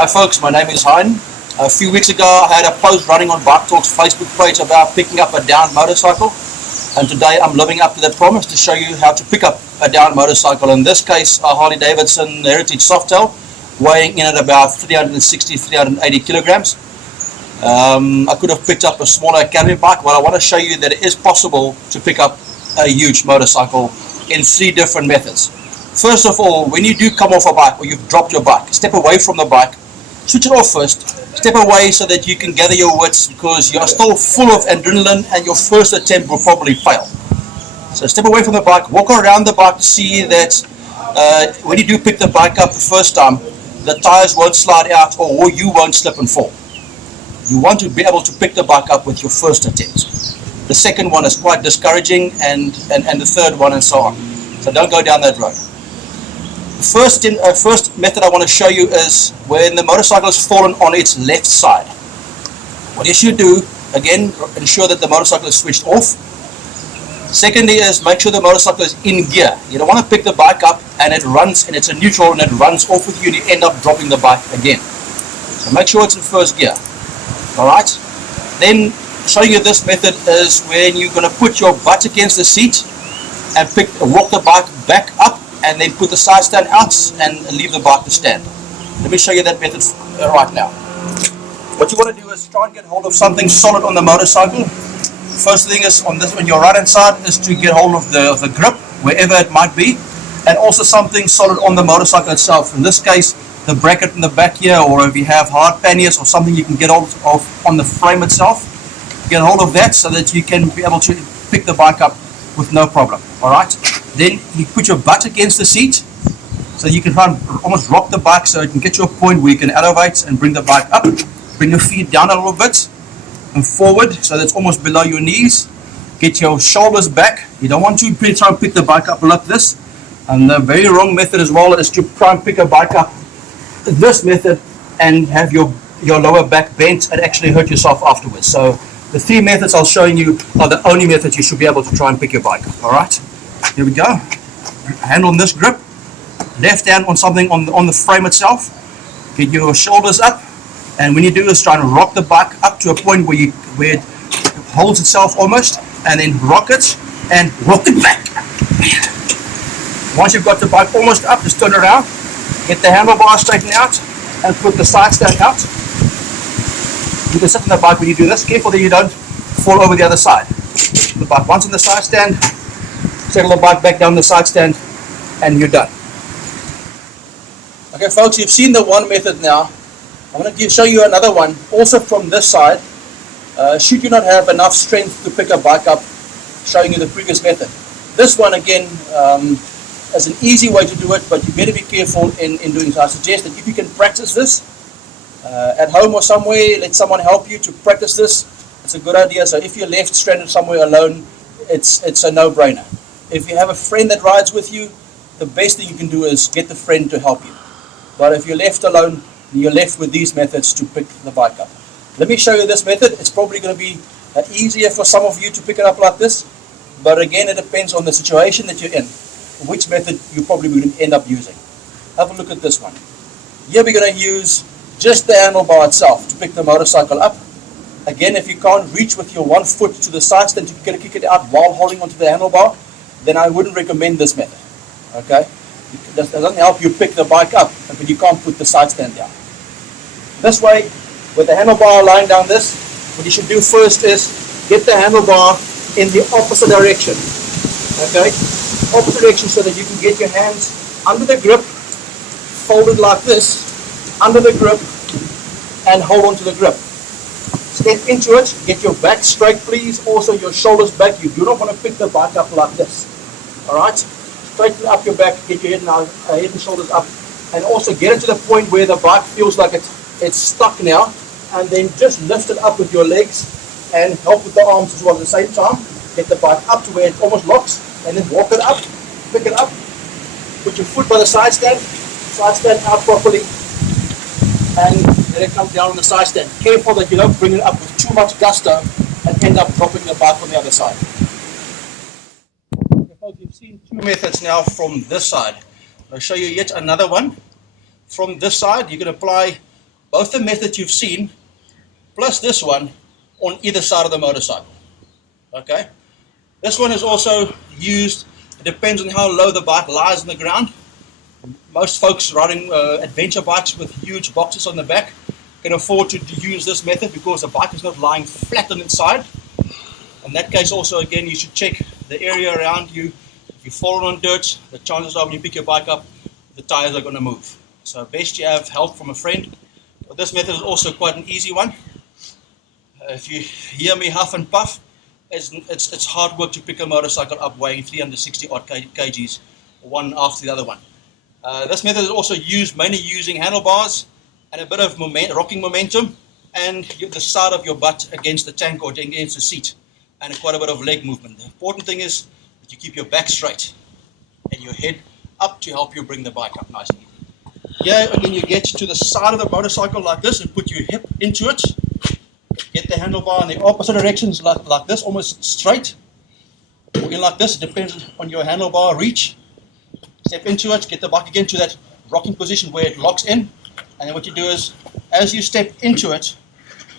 Hi folks, my name is Hein. A few weeks ago I had a post running on Bike Talk's Facebook page about picking up a downed motorcycle, and today I'm living up to that promise to show you how to pick up a downed motorcycle. In this case a Harley Davidson Heritage Softail, weighing in at about 360-380 kilograms. I could have picked up a smaller academy bike, but I want to show you that it is possible to pick up a huge motorcycle in 3 different methods. First of all, when you do come off a bike or you've dropped your bike, step away from the bike, switch it off first, step away so that you can gather your wits, because you are still full of adrenaline and your first attempt will probably fail. So step away from the bike, walk around the bike to see that when you do pick the bike up the first time, the tires won't slide out or you won't slip and fall. You want to be able to pick the bike up with your first attempt. The second one is quite discouraging, and the third one, and so on. So don't go down that road. The first method I want to show you is when the motorcycle has fallen on its left side. What you should do, again, ensure that the motorcycle is switched off. Secondly is make sure the motorcycle is in gear. You don't want to pick the bike up and it runs and it's in neutral and it runs off with you and you end up dropping the bike again. So make sure it's in first gear. Alright? Then showing you this method is when you're going to put your butt against the seat and walk the bike back up, and then put the side stand out and leave the bike to stand. Let me show you that method right now. What you want to do is try and get hold of something solid on the motorcycle. First thing is on your right hand side is to get hold of the grip, wherever it might be, and also something solid on the motorcycle itself. In this case, the bracket in the back here, or if you have hard panniers or something you can get hold of on the frame itself, get hold of that so that you can be able to pick the bike up with no problem. Alright? Then you put your butt against the seat so you can try and almost rock the bike so it can get to a point where you can elevate and bring the bike up. Bring your feet down a little bit and forward so that's almost below your knees. Get your shoulders back. You don't want to try and pick the bike up like this. And the very wrong method as well is to try and pick a bike up this method and have your lower back bent and actually hurt yourself afterwards. So the 3 methods I'll show you are the only methods you should be able to try and pick your bike up. Alright? Here we go. Hand on this grip. Left hand on something on the frame itself. Get your shoulders up. And when you do is try and rock the bike up to a point where it holds itself almost. And then rock it and rock it back. Once you've got the bike almost up, just turn around. Get the handlebar straightened out and put the side stand out. You can sit on the bike when you do this. Careful that you don't fall over the other side. The bike once on the side stand, settle the bike back down the side stand, and you're done. Okay folks, you've seen the one method now. I'm going to show you another one, also from this side. Should you not have enough strength to pick a bike up, showing you the previous method. This one again is an easy way to do it, but you better be careful in doing so. I suggest that if you can practice this at home or somewhere, let someone help you to practice this. It's a good idea. So if you're left stranded somewhere alone, it's a no-brainer. If you have a friend that rides with you, the best thing you can do is get the friend to help you. But if you're left alone, you're left with these methods to pick the bike up. Let me show you this method. It's probably going to be easier for some of you to pick it up like this, but again it depends on the situation that you're in, which method you probably will end up using. Have a look at this one. Here we're going to use just the handlebar itself to pick the motorcycle up. Again, if you can't reach with your one foot to the side stand to kick it out while holding onto the handlebar, then I wouldn't recommend this method. Okay? It doesn't help you pick the bike up, but you can't put the side stand down. This way, with the handlebar lying down this, what you should do first is get the handlebar in the opposite direction. Okay? Opposite direction so that you can get your hands under the grip, folded like this, under the grip, and hold on to the grip. Step into it, get your back straight please, also your shoulders back. You do not want to pick the bike up like this. Alright? Straighten up your back, get your head and shoulders up, and also get it to the point where the bike feels like it's stuck now, and then just lift it up with your legs and help with the arms as well at the same time. Get the bike up to where it almost locks, and then walk it up, pick it up, put your foot by the side stand out properly, and then it comes down on the side stand. Careful that you don't bring it up with too much gusto and end up dropping the bike on the other side. Okay, folks, you've seen 2 methods now from this side. I'll show you yet another one. From this side, you can apply both the method you've seen plus this one on either side of the motorcycle. Okay, this one is also used, it depends on how low the bike lies on the ground. Most folks riding adventure bikes with huge boxes on the back can afford to use this method because the bike is not lying flat on its side. In that case also, again, you should check the area around you. If you've fallen on dirt, the chances are when you pick your bike up, the tires are going to move. So best you have help from a friend. But this method is also quite an easy one. If you hear me huff and puff, it's hard work to pick a motorcycle up weighing 360 odd kgs, one after the other one. This method is also used mainly using handlebars and a bit of rocking momentum and the side of your butt against the tank or against the seat, and quite a bit of leg movement. The important thing is that you keep your back straight and your head up to help you bring the bike up nice and easy. Here again, you get to the side of the motorcycle like this and put your hip into it. Get the handlebar in the opposite directions like this, almost straight. Or in like this, it depends on your handlebar reach. Step into it, get the bike again to that rocking position where it locks in. And then what you do is, as you step into it,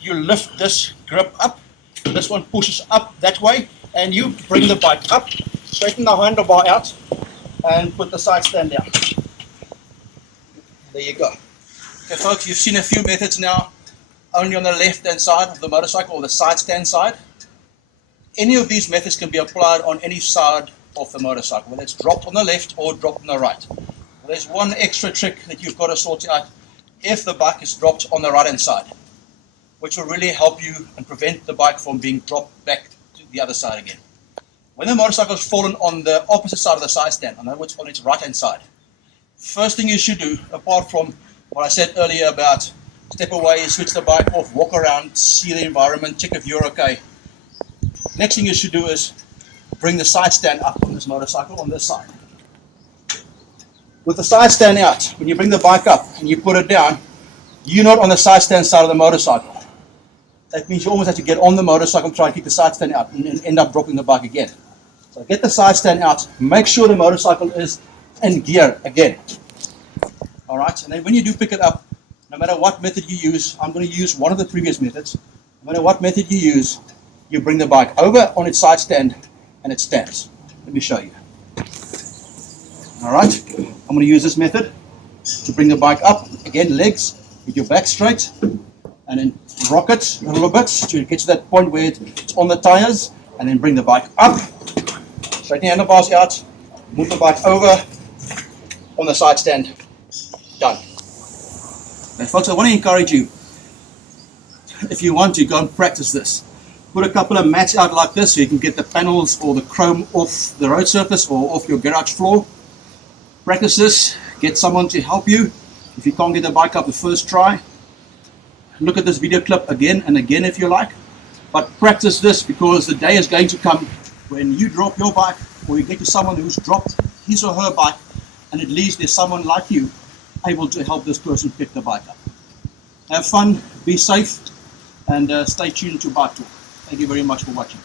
you lift this grip up. This one pushes up that way, and you bring the bike up, straighten the handlebar out, and put the side stand down. There you go. Okay folks, you've seen a few methods now, only on the left hand side of the motorcycle or the side stand side. Any of these methods can be applied on any side of the motorcycle, whether it's dropped on the left or dropped on the right. There's one extra trick that you've got to sort out if the bike is dropped on the right hand side, which will really help you and prevent the bike from being dropped back to the other side again. When the motorcycle has fallen on the opposite side of the side stand, in other words on its right hand side, first thing you should do, apart from what I said earlier about step away, switch the bike off, walk around, see the environment, check if you're okay. Next thing you should do is bring the side stand up on this motorcycle on this side. With the side stand out, when you bring the bike up and you put it down, you're not on the side stand side of the motorcycle. That means you almost have to get on the motorcycle and try and keep the side stand out and end up dropping the bike again. So get the side stand out, make sure the motorcycle is in gear again. Alright, and then when you do pick it up, no matter what method you use, I'm going to use one of the previous methods. No matter what method you use, you bring the bike over on its side stand and it stands. Let me show you. Alright, I'm going to use this method to bring the bike up. Again, legs, with your back straight, and then rock it a little bit to get to that point where it's on the tires, and then bring the bike up, straighten the handlebars out, move the bike over on the side stand. Done. And folks, I want to encourage you, if you want to, go and practice this. Put a couple of mats out like this so you can get the panels or the chrome off the road surface or off your garage floor. Practice this, get someone to help you. If you can't get the bike up the first try, look at this video clip again and again if you like. But practice this, because the day is going to come when you drop your bike or you get to someone who's dropped his or her bike, and at least there's someone like you able to help this person pick the bike up. Have fun, be safe, and stay tuned to Bike Talk. Thank you very much for watching.